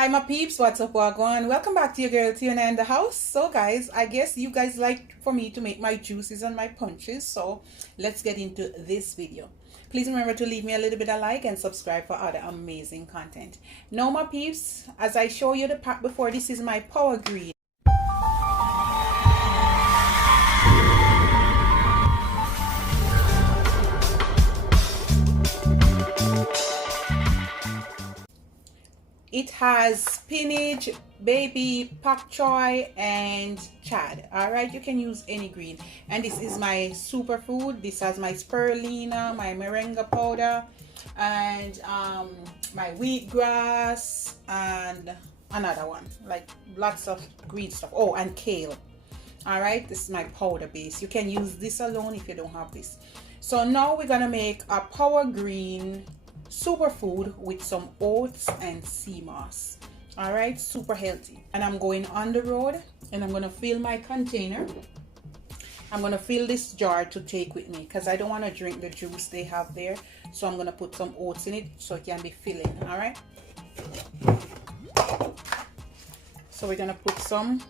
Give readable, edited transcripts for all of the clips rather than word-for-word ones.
Hi my peeps, what's up, wagwan? Welcome back to your girl Tiana in the house. So guys, I guess you guys like for me to make my juices and my punches, so let's get into this video. Please remember to leave me a little bit of like and subscribe for other amazing content. Now my peeps, as I show you the pack before, this is my power green. It has spinach, baby, pak choy, and chad. Alright, you can use any green. And this is my superfood. This has my spirulina, my moringa powder, and my wheatgrass, and another one. Like lots of green stuff. Oh, and kale. Alright, this is my powder base. You can use this alone if you don't have this. So now we're gonna make a power green superfood with some oats and sea moss. All right, super healthy. And I'm going on the road and I'm gonna fill my container. I'm gonna fill this jar to take with me because I don't want to drink the juice they have there, so I'm gonna put some oats in it so it can be filling. All right, so we're gonna put some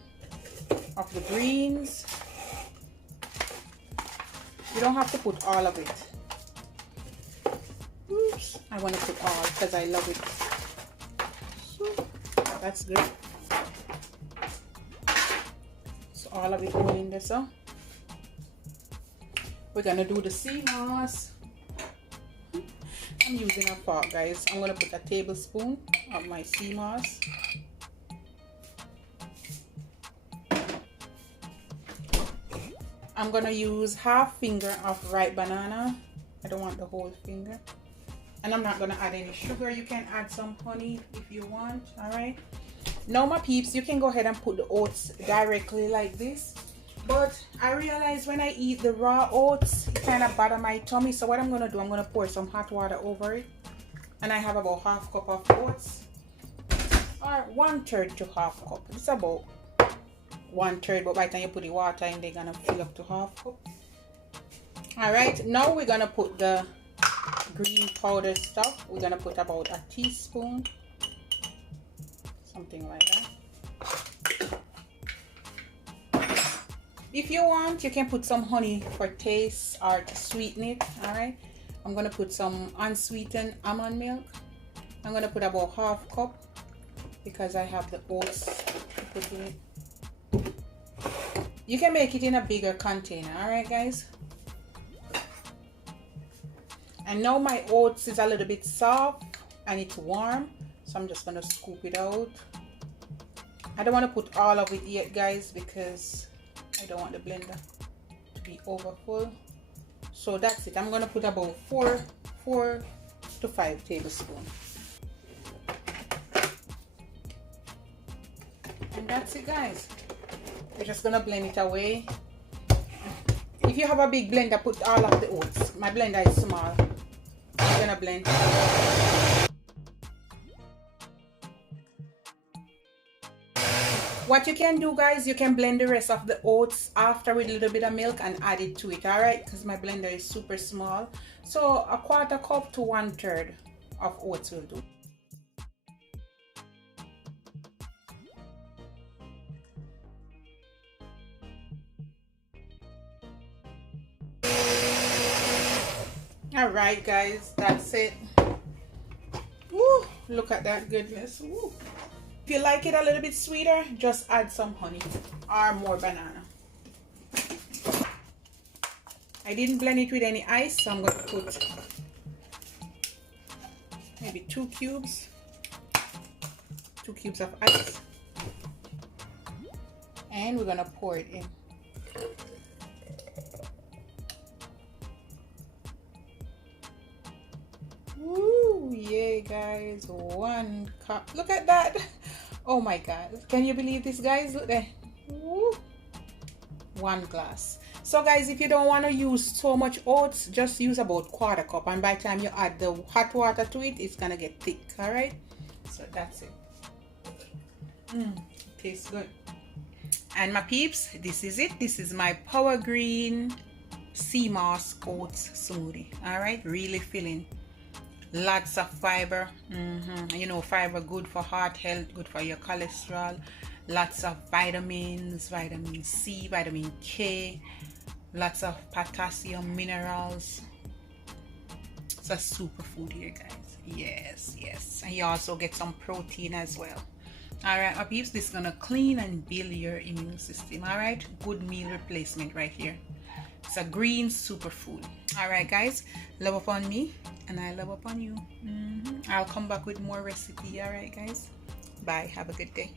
of the greens. You don't have to put all of it. Oops, I want to put all because I love it. So that's good. So all of it going in there. So we're gonna do the sea moss. I'm using a fork, guys. I'm gonna put a tablespoon of my sea moss. I'm gonna use half finger of ripe banana. I don't want the whole finger. And I'm not gonna add any sugar. You can add some honey if you want. All right, now my peeps, you can go ahead and put the oats directly like this, but I realize when I eat the raw oats it kind of bother my tummy. So what I'm gonna do, I'm gonna pour some hot water over it, and I have about half cup of oats, or 1/3 to half cup. It's about 1/3, but by the time you put the water in, they're gonna fill up to half cup. All right, now we're gonna put the green powder stuff. We're gonna put about a teaspoon, something like that. If you want, you can put some honey for taste or to sweeten it. All right, I'm gonna put some unsweetened almond milk. I'm gonna put about half cup because I have the oats to put in it. You can make it in a bigger container. All right, guys. And now my oats is a little bit soft and it's warm, so I'm just gonna scoop it out. I don't want to put all of it yet, guys, because I don't want the blender to be over full. So that's it. I'm gonna put about 4 to 5 tablespoons. And that's it, guys. We're just gonna blend it away. If you have a big blender, put all of the oats. My blender is small. I'm gonna blend. What you can do, guys, you can blend the rest of the oats after with a little bit of milk and add it to it. All right, because my blender is super small. So a 1/4 cup to 1/3 of oats will do. All right, guys, that's it. Woo, look at that goodness. Woo. If you like it a little bit sweeter, just add some honey or more banana. I didn't blend it with any ice, so I'm going to put maybe 2 cubes of ice, and we're gonna pour it in. Woo, yeah, guys, 1 cup. Look at that. Oh my god, can you believe this, guys? Look there. Woo. 1 glass. So guys, if you don't want to use so much oats, just use about 1/4 cup, and by the time you add the hot water to it, it's gonna get thick. All right, so that's it. Tastes good. And my peeps, this is it. This is my power green sea moss oats smoothie. All right, really filling. Lots of fiber. You know, fiber good for heart health, good for your cholesterol. Lots of vitamins, vitamin C, vitamin K, lots of potassium, minerals. It's a superfood here, guys. Yes, yes. And you also get some protein as well. Alright, my peeps, this is gonna clean and build your immune system. Alright, good meal replacement right here. It's a green superfood. Alright, guys, love upon me and I love upon you. I'll come back with more recipe. Alright, guys, bye. Have a good day.